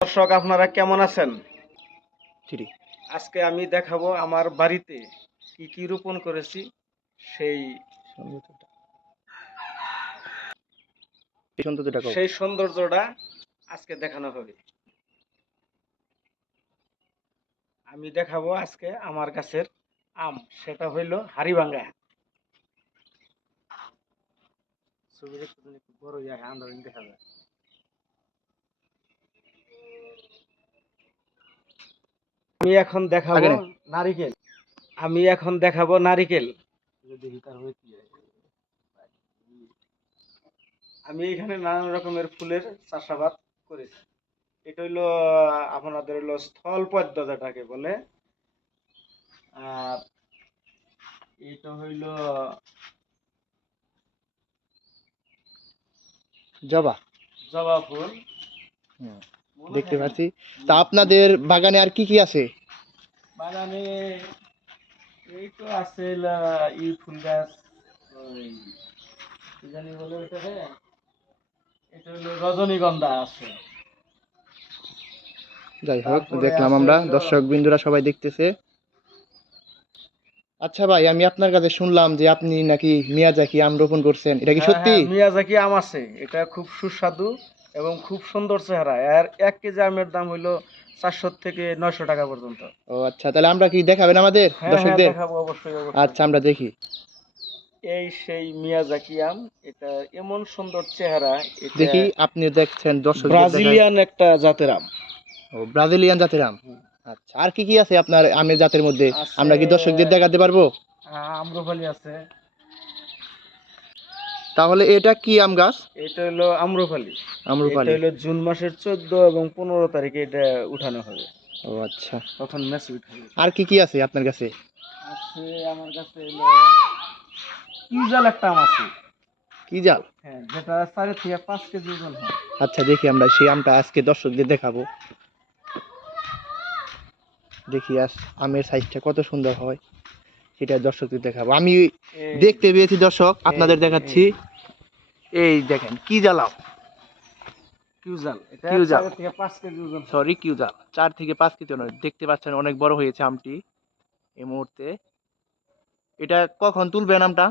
দর্শক আপনারা কেমন আছেন? থ্রি আজকে আমি দেখাবো আমার বাড়িতে কি কি রোপণ করেছি সেই সেই সৌন্দর্যটা আজকে দেখানো হবে। আমি দেখাবো আজকে আমার গাছের আম, সেটা হইল হাড়িভাঙ্গা। ছবিটা একটু বড় জায়গা আন্দাজ দেখা যায়। আমি এখন দেখাবো নারিকেল। আমি এখন দেখাবো নারিকেল। আমি এখানে নানান রকমের ফুলের চাষাবাদ করেছি। এটা হইলো আপনাদের হইলো স্থল পদ্ম যেটাকে বলে। আর এটা হইলো জবা জবা ফুল। দেখতে পাচ্ছি। তা আপনাদের বাগানে আর কি কি আছে? বাগানে এই তো আছে ই ফুল গাছ, ওই কি জানি বলে ওইটাকে, এটা হইলো রজনীগন্ধা আছে। যাই হোক, তারপরে দেখলাম আছে আমরা, হইলো দর্শক বিন্দুরা সবাই দেখতেছে। আচ্ছা ভাই, আমি আপনার কাছে শুনলাম যে আপনি নাকি মিয়াজাকি আম রোপণ করছেন, এটা কি হ্যাঁ সত্যি? হ্যাঁ, মিয়াজাকি আম আছে। এটা খুব সুস্বাদু এবং খুব সুন্দর চেহারা। আর 1 কেজি আমের দাম হইলো 400 থেকে 900 টাকা পর্যন্ত। ও আচ্ছা, তাহলে আমরা কি দেখাবেন আমাদের হ্যাঁ হ্যাঁ, দর্শকদের? দেখাবো অবশ্যই অবশ্যই। আচ্ছা, আমরা দেখি। এই সেই মিয়াজাকি আম। এটা এমন সুন্দর চেহারা, এটা দেখি, আপনি দেখছেন, দর্শকদের দেখায়। ব্রাজিলিয়ান একটা জাতের আম। ও, ব্রাজিলিয়ান জাতের আম। আচ্ছা, আর কি কি আছে আপনার আমের জাতের মধ্যে? আছে আমরা কি দর্শকদের দেখাতে পারবো? আম্রপালি আছে। তাহলে এটা কি আম গাছ? এটা হলো আম্রপালি। এটা আম্রপালি। হলো জুন মাসের 14 এবং 15 তারিখে এটা উঠানো হবে। ও আচ্ছা, তখন ম্যাচুরিট হবে। আর কি কি আছে আপনার কাছে? আছে আমার কাছে হলো কিউজাল একটা আম আছে। কি জাল? হ্যাঁ, যেটা 4 থেকে 5 কেজি ওজন হয়। আচ্ছা, দেখি আমরা সেই আমটা আজকে দর্শকদের দেখাবো। দেখি আমের সাইজটা কত সুন্দর হয়, সেটা দর্শকদের দেখাবো। আমি এই দেখতে পেয়েছি দর্শক, এই আপনাদের দেখাচ্ছি। এই দেখেন, কি জাল আম। কিউজাল, এটা কিউজাল, 4 থেকে 5 কেজি ওজন হয়। সরি, কিউজাল। 4 থেকে 5 কেজি নয়, দেখতে পাচ্ছেন অনেক বড় হয়েছে আমটি এই মুহূর্তে। এটা কখন তুলবেন আমটা?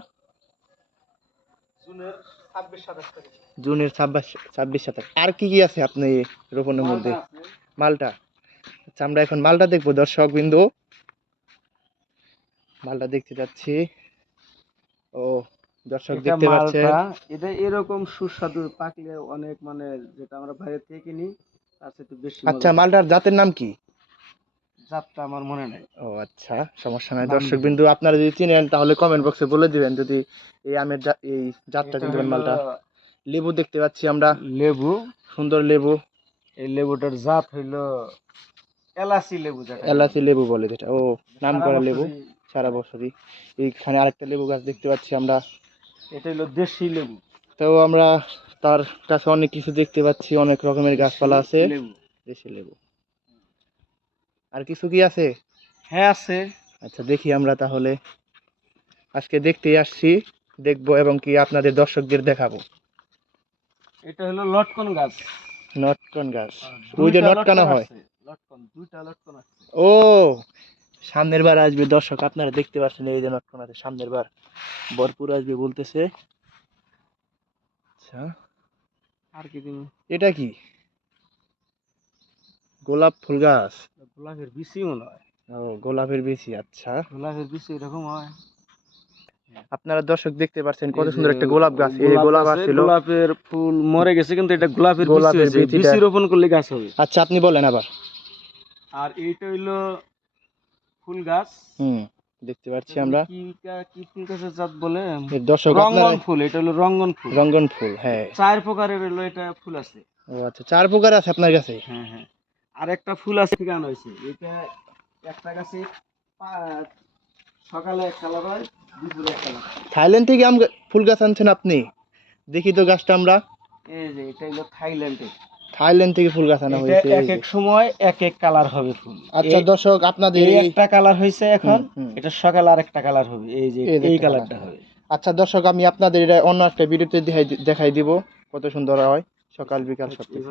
জুনের 26-27 তারিখ। জুনের 26-27। আর কি কি আছে আপনি রোপণের মালটা মধ্যে? আছে। মালটা। আচ্ছা, আমরা এখন মালটা দেখবো দর্শক বিন্দু। মালটা দেখতে যাচ্ছি। ও, দর্শক এটা দেখতে পাচ্ছেন। মালটা, এটা এরকম সুস্বাদু, পাকলে অনেক, মানে যেটা আমরা বাইরে থেকে কিনি তার চেয়ে একটু বেশি আচ্ছা, মজা হয়। মালটার জাতের নাম কি? জাতটা আমার মনে নাই। ও আচ্ছা, সমস্যা নাই নাম দর্শক দিব। বিন্দু, আপনারা যদি চিনেন তাহলে কমেন্ট বক্সে বলে দিবেন যদি এই আমের এই জাতটা এটা চিনতে পারেন হইলো মালটা। লেবু দেখতে পাচ্ছি আমরা, লেবু। সুন্দর লেবু। এই লেবুটার জাত হইলো এলাচি লেবু যেটাকে এলাচি বলে। লেবু বলে যেটা, ও, নাম সারা করা লেবু। বছরই সারা হয়। বছরই। এইখানে আরেকটা লেবু গাছ দেখতে পাচ্ছি আমরা। এটা হইলো দেশি লেবু। তো আমরা তার কাছে অনেক কিছু দেখতে পাচ্ছি, অনেক রকমের দেশি গাছপালা আছে। লেবু। দেশি লেবু। আর কিছু কি আছে? হ্যাঁ আছে। আচ্ছা, দেখি আমরা তাহলে। আজকে দেখতেই আসছি, দেখবো এবং কি আপনাদের দর্শকদের দেখাবো। এটা হলো লটকন গাছ। নটকন গাছ। ওই যে দুইটা নটকানো লটকন হয়। আছে। লটকন, দুইটা লটকন আছে। ও, সামনের বার আসবে দর্শক, আপনারা দেখতে পাচ্ছেন, এই যে নটকন আছে, সামনের বার ভরপুর আসবে বলতেছে। আচ্ছা, আর কি দিন, এটা কি? গোলাপ ফুল গাছ। গোলাপের বিচি মনে হয়। ও, গোলাপের বেশি। আচ্ছা, গোলাপের বিচি এরকম হয়। আপনারা দর্শক দেখতে পাচ্ছেন কত এই যে সুন্দর একটা গোলাপ গাছ। এই যে গোলাপ গোলাপ গাছে আসছিল, গোলাপের ফুল মরে গেছে, কিন্তু এটা গোলাপের বিচি গোলাপের হয়েছে। বীচিটা। বিচি রোপণ করলে গাছ হবে। আচ্ছা, আপনি বলেন আবার। আর এইটা হইলো ফুল গাছ। হুম, দেখতে পাচ্ছি এটা আমরা। কি ফুল গাছের জাত বলে? এর দর্শক আপনারা, রঙ্গন ফুল। এটা হলো রঙ্গন ফুল। রঙ্গন ফুল, হ্যাঁ। 4 প্রকারের হলো এটা ফুল আছে। ও আচ্ছা, 4 প্রকার আছে আপনার কাছে। হ্যাঁ হ্যাঁ। আর একটা ফুল আছে থেকে আনা হয়েছে। এটা একটা গাছে সকালে এক কালার হয়, দুপুরে এক কালার হয়। থাইল্যান্ড থেকে ফুল গাছ আনছেন আপনি? দেখি তো গাছটা আমরা। এই যে এটা হলো থাইল্যান্ডে। থাইল্যান্ড থেকে ফুল গাছ আনা এটা হয়েছে, এই এক যে। এক সময় এক এক কালার হবে ফুল। আচ্ছা দর্শক, আপনাদের এই একটা কালার হয়েছে এখন, হুম, এটা সকালে আরেকটা কালার হবে। এই যে এই যে এই একটা কালার। কালারটা হবে। আচ্ছা দর্শক, আমি আপনাদের এটা অন্য একটা ভিডিওতে দেখাই দিব কত সুন্দর হয়, সকাল বিকাল সবকিছু।